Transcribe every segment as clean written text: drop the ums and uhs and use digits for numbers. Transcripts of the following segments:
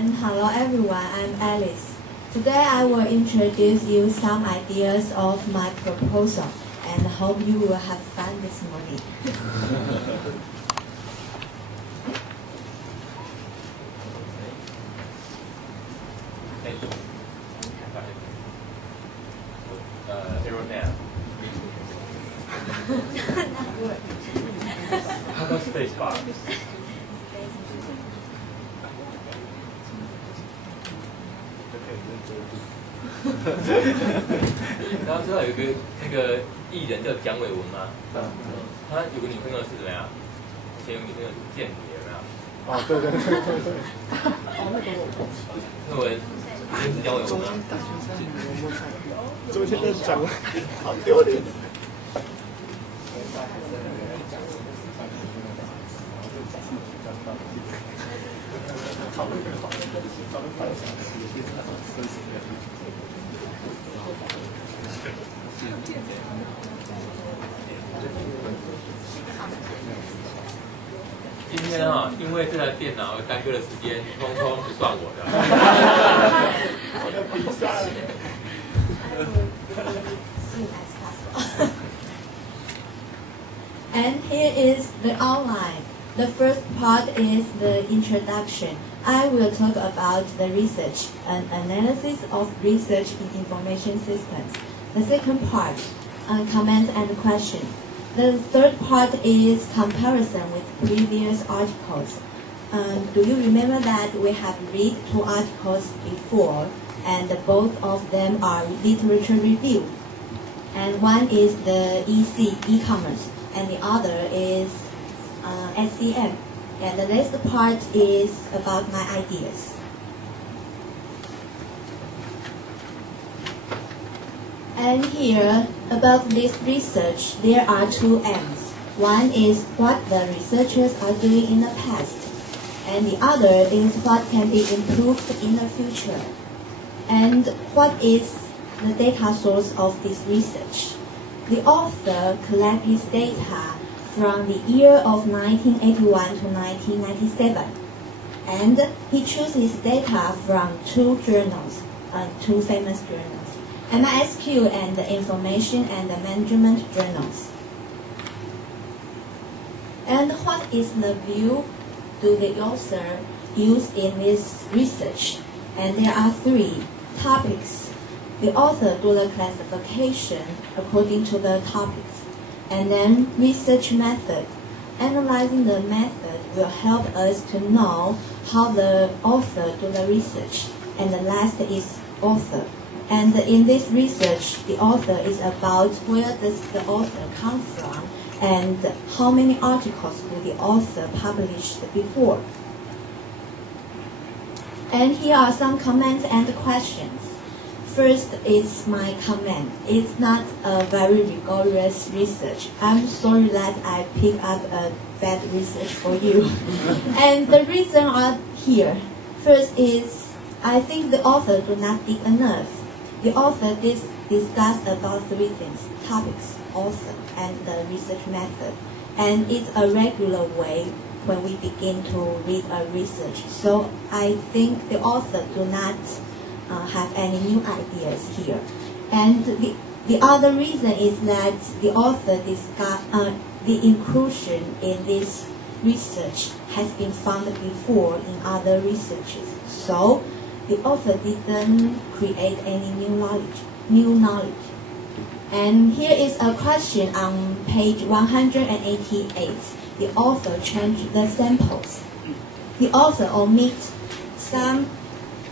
And hello everyone, I'm Alice. Today I will introduce you some ideas of my proposal and hope you will have fun this morning. How about space bar? 然后知道有个那个艺人叫蒋伟文吗？他有个女朋友是怎么样？以前有个女朋友是间谍，有没有？哦，对。那我认识蒋伟文吗？昨天在讲，好丢脸。今天啊，因为这台电脑而耽搁的时间，通通不算我的。我的比赛。And here is the outline. The first part is the introduction. I will talk about the research and analysis of research in information systems. The second part, comments and questions. The third part is comparison with previous articles. Do you remember that we have read 2 articles before, and both of them are literature review? And one is the e-commerce, and the other is SCM. And the next part is about my ideas. And here, about this research, there are 2 aims. One is what the researchers are doing in the past, and the other is what can be improved in the future. And what is the data source of this research? The author collects his data from the year of 1981 to 1997. And he chooses data from 2 journals, 2 famous journals, MISQ and the Information and the Management journals. And what is the view do the author use in this research? And there are 3 topics. The author do the classification according to the topics. And then research method. Analyzing the method will help us to know how the author do the research. And the last is author. And in this research, the author is about where does the author come from and how many articles will the author published before. And here are some comments and questions. First is my comment. It's not a very rigorous research. I'm sorry that I picked up a bad research for you. And the reason are here. First is, I think the author do not dig enough. The author discussed about 3 things: topics, author, and the research method. And it's a regular way when we begin to read a research. So I think the author do not have any new ideas here. And the other reason is that the author discuss the inclusion in this research has been found before in other researches. So the author didn't create any new knowledge. And here is a question on page 188. The author changed the samples. The author omits some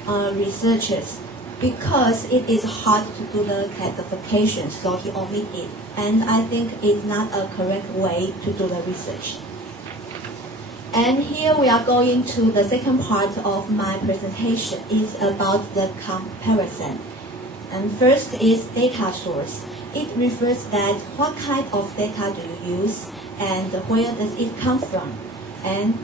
researchers because it is hard to do the classification, so he omits it. And I think it's not a correct way to do the research. And here we are going to the second part of my presentation. It's about the comparison. And first is data source. It refers that what kind of data do you use and where does it come from. And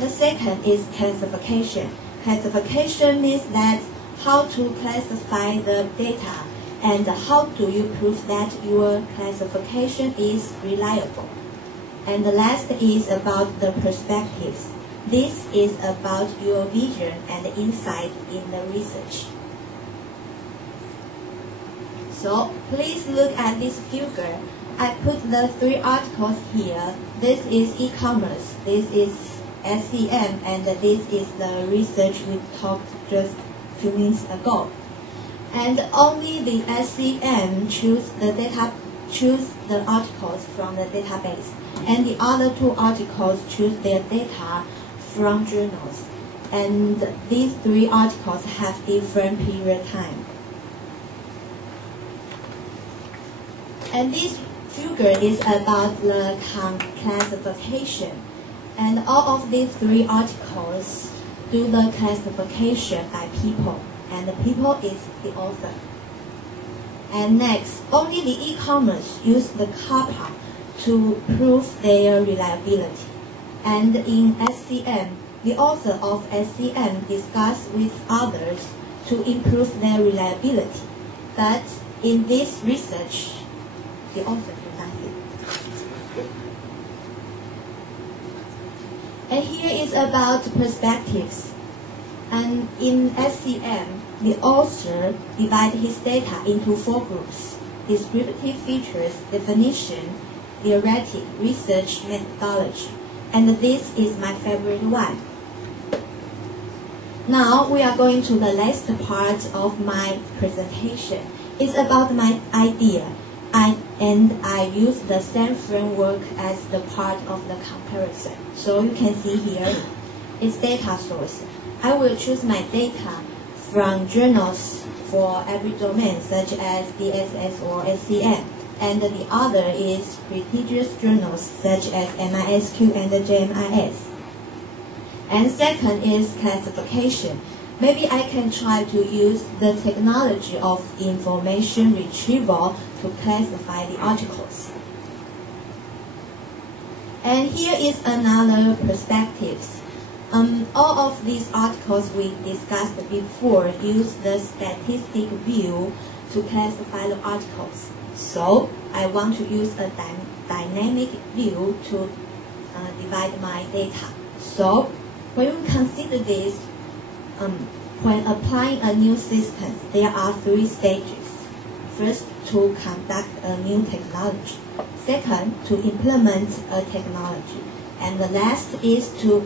the second is classification. Classification means that how to classify the data and how do you prove that your classification is reliable. And the last is about the perspectives. This is about your vision and insight in the research. So please look at this figure. I put the 3 articles here. This is e-commerce, this is SEM, and this is the research we talked just a few minutes ago. And only the SEM choose the articles from the database, and the other 2 articles choose their data from journals. And these 3 articles have different period time. And this figure is about the classification. And all of these 3 articles do the classification by people, and the people is the author. And next, only the e-commerce use the kappa to prove their reliability. And in SCM, the author of SCM discuss with others to improve their reliability. But in this research, the author did nothing. And here is about perspectives. And in SCM, the author divided his data into 4 groups: descriptive features, definition, theoretic, research methodology. And this is my favorite one. Now we are going to the last part of my presentation. It's about my idea. I use the same framework as the part of the comparison. So you can see here, it's data source. I will choose my data from journals for every domain, such as DSS or SCM. And the other is prestigious journals, such as MISQ and JMIS. And second is classification. Maybe I can try to use the technology of information retrieval to classify the articles. And here is another perspective. All of these articles we discussed before use the statistic view to classify the articles. So I want to use a dynamic view to divide my data. So when you consider this, when applying a new system, there are 3 stages. First, to conduct a new technology. Second, to implement a technology. And the last is to